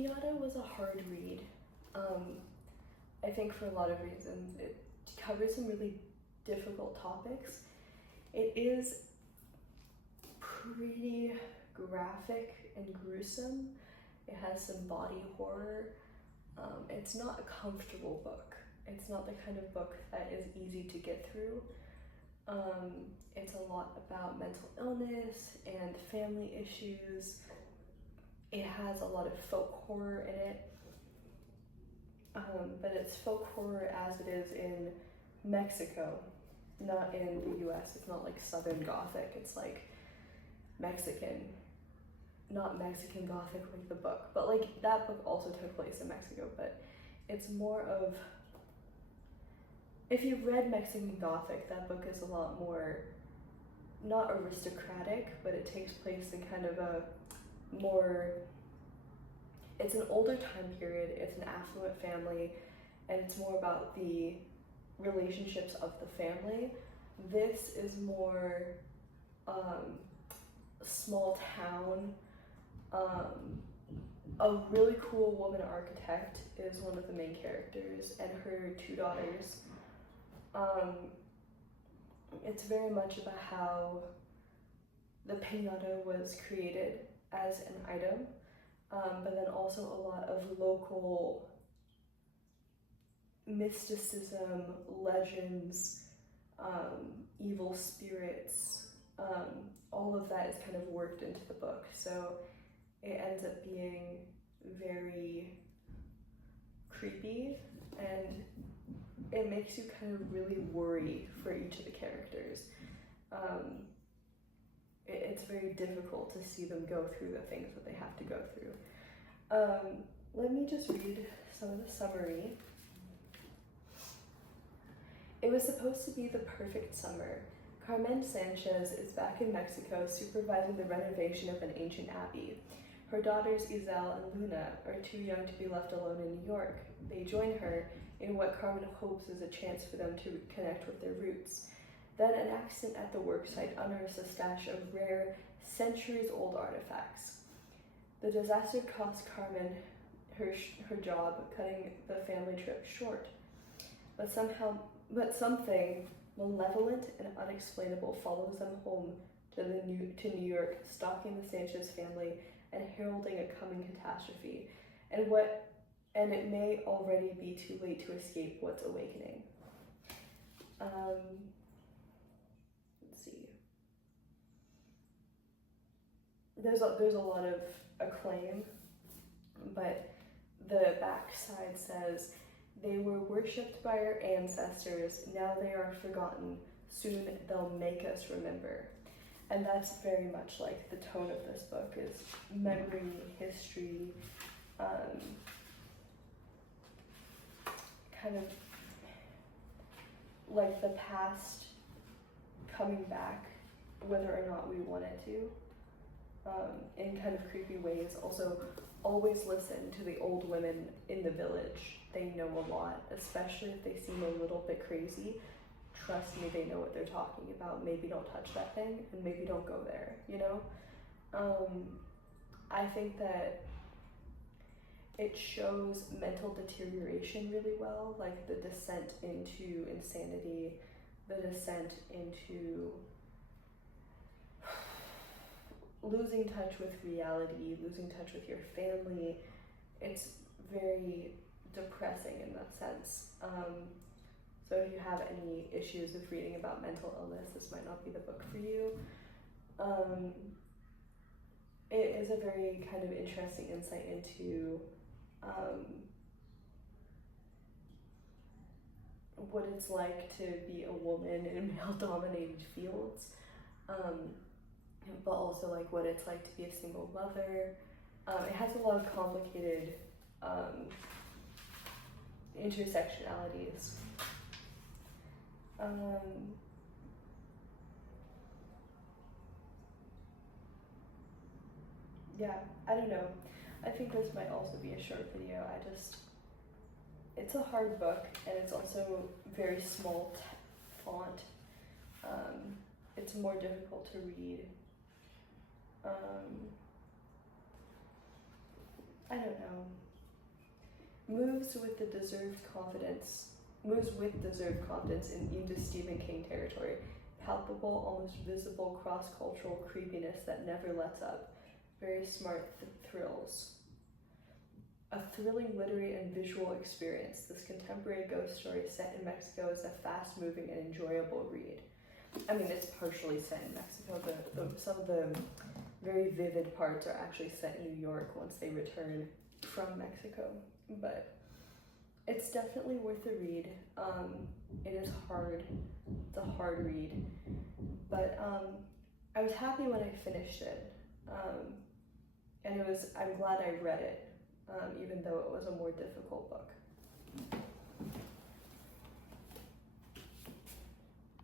Piñata was a hard read. I think for a lot of reasons. It covers some really difficult topics. It is pretty graphic and gruesome. It has some body horror. It's not a comfortable book. It's not the kind of book that is easy to get through. It's a lot about mental illness and family issues. It has a lot of folk horror in it, but it's folk horror as it is in Mexico, not in the US. It's not like Southern Gothic, it's like Mexican. Not Mexican Gothic like the book, but like that book also took place in Mexico, but it's more of, if you've read Mexican Gothic, that book is a lot more, not aristocratic, but it takes place in kind of a more, it's an older time period, it's an affluent family, and it's more about the relationships of the family. This is more small town. A really cool woman architect is one of the main characters, and her two daughters. It's very much about how the piñata was created as an item, but then also a lot of local mysticism, legends, evil spirits, all of that is kind of worked into the book. So it ends up being very creepy, and it makes you kind of really worry for each of the characters. It's very difficult to see them go through the things that they have to go through. Let me just read some of the summary. It was supposed to be the perfect summer. Carmen Sanchez is back in Mexico supervising the renovation of an ancient abbey. Her daughters Isel and Luna are too young to be left alone in New York. They join her in what Carmen hopes is a chance for them to connect with their roots. Then an accident at the worksite unearths a stash of rare, centuries-old artifacts. The disaster costs Carmen her job, cutting the family trip short. But something malevolent and unexplainable follows them home to New York, stalking the Sanchez family and heralding a coming catastrophe. And it may already be too late to escape what's awakening. Let's see. There's a lot of acclaim, but the backside says, "They were worshipped by our ancestors, now they are forgotten, soon they'll make us remember." And that's very much like the tone of this book, is memory, history, kind of like the past coming back, whether or not we want it to, in kind of creepy ways. Also, always listen to the old women in the village. They know a lot, especially if they seem a little bit crazy. Trust me, they know what they're talking about. Maybe don't touch that thing, and maybe don't go there, you know? I think that it shows mental deterioration really well, like the descent into insanity, the descent into losing touch with reality, losing touch with your family. It's very depressing in that sense. So if you have any issues with reading about mental illness, this might not be the book for you. It is a very kind of interesting insight into what it's like to be a woman in male-dominated fields, but also like what it's like to be a single mother. It has a lot of complicated intersectionalities. Yeah, I don't know. I think this might also be a short video. It's a hard book, and it's also very small font. It's more difficult to read. I don't know. Moves with deserved confidence into Stephen King territory. Palpable, almost visible cross-cultural creepiness that never lets up. Very smart thrills. A thrilling literary and visual experience. This contemporary ghost story set in Mexico is a fast-moving and enjoyable read. I mean, it's partially set in Mexico. Some of the very vivid parts are actually set in New York once they return from Mexico. But it's definitely worth a read. It is hard. It's a hard read. But I was happy when I finished it. And I'm glad I read it, even though it was a more difficult book.